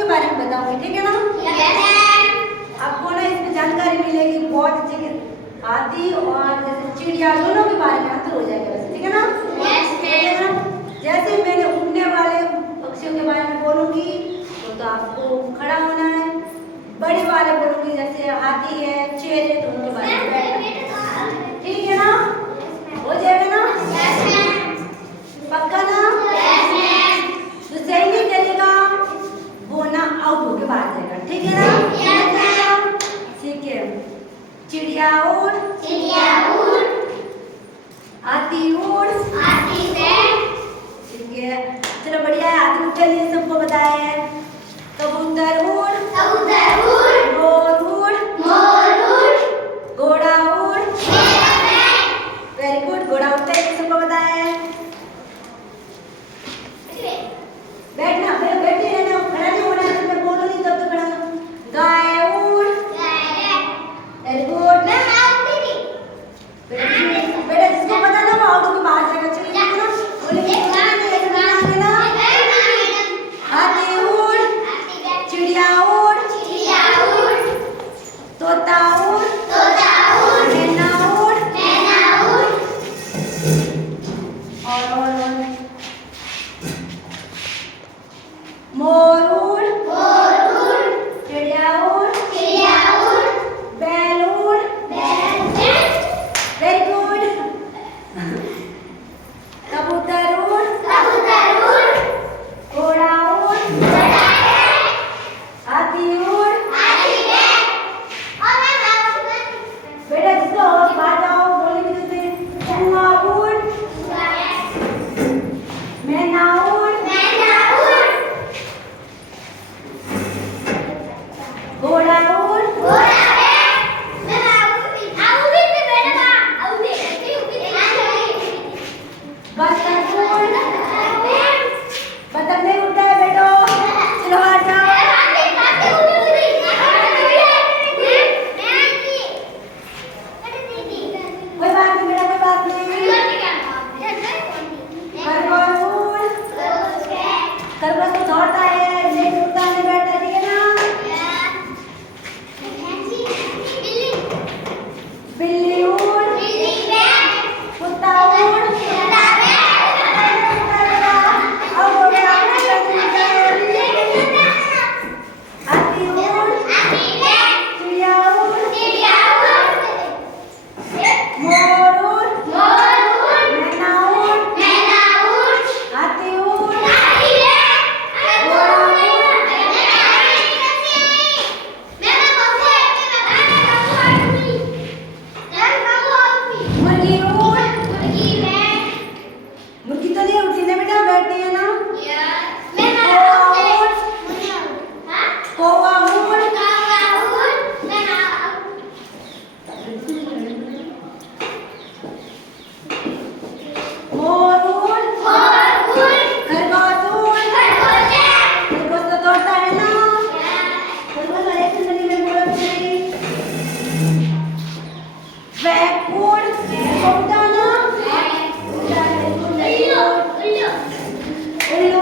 के बारे में बताऊंगी, ठीक है ना? आपको ना इसमें जानकारी मिलेगी बहुत अच्छी कि हाथी और जैसे चिड़िया दोनों के बारे में आंसर हो जाएगा वैसे, ठीक है ना? जैसे मैंने उड़ने वाले पक्षियों के बारे में बोलूंगी तो आपको खड़ा होना है। बड़े वाले बोलूंगी जैसे हाथी है, शेर है, तो उनके बारे में बैठना, ठीक है ना? हो जाएगा ना? पक्का ना? जो सही नहीं करेगा वो ना आउट होके बाहर जाएगा, ठीक है ना? ठीक है। चिड़िया उड़, हाथी उड़, ठीक है। चलो बढ़िया है, हाथी उड़ने के लिए सबको बताया है। कबूतर उड़, मोर उड़, घोड़ा उड़, वेरी गुड, घोड़ा उड़ता है, सबको बताया है। बैठना, बैठे रहना, खड़ा नहीं होना है, मैं बोलूंगी तब तो खड़ा हो। गाय उड़, वेरी गुड। बेटा जिसको पता ना वो आउट होके बाहर जाएगा, चलिए ना बोलेंगे ना। हाथी उड़, चिड़िया उड़, तोता उड़, मैना उड़, और मोर उड़, चिड़िया उड़, बैल उड़, वेरी गुड। कबूतर उड़, घोड़ा उड़, हाथी उड़। बेटा जिसको और बाहर जाओ बोलेंगे जैसे चूहा उड़, मैना उड़, घोड़ा उड़, बतख उड़। बतख नहीं उड़ता है बेटो, चलो बाहर जाओ। कोई बात नहीं बेटा, कोई बात नहीं। खरगोश उड़, खरगोश तो दौड़ता है, नहीं उड़ता, नहीं बैठता, ठीक है ना? बिल्ली उड़, कुत्ता उड़, हाथी उड़, चिड़िया उड़, मोर उड़, मैना उड़, हाथी उड़, घोड़ा उड़, मुर्गी उड़। मुर्गी तो नहीं उड़ती ना बेटा, बैठती है ना? कौवा उड़, मोर उड़, खरगोश उड़। खरगोश तो दौड़ता है ना? खरगोश और एक सुंदरी में बोला नहीं। बैक उड़, उड़ता ना? उड़ता है, उल्लू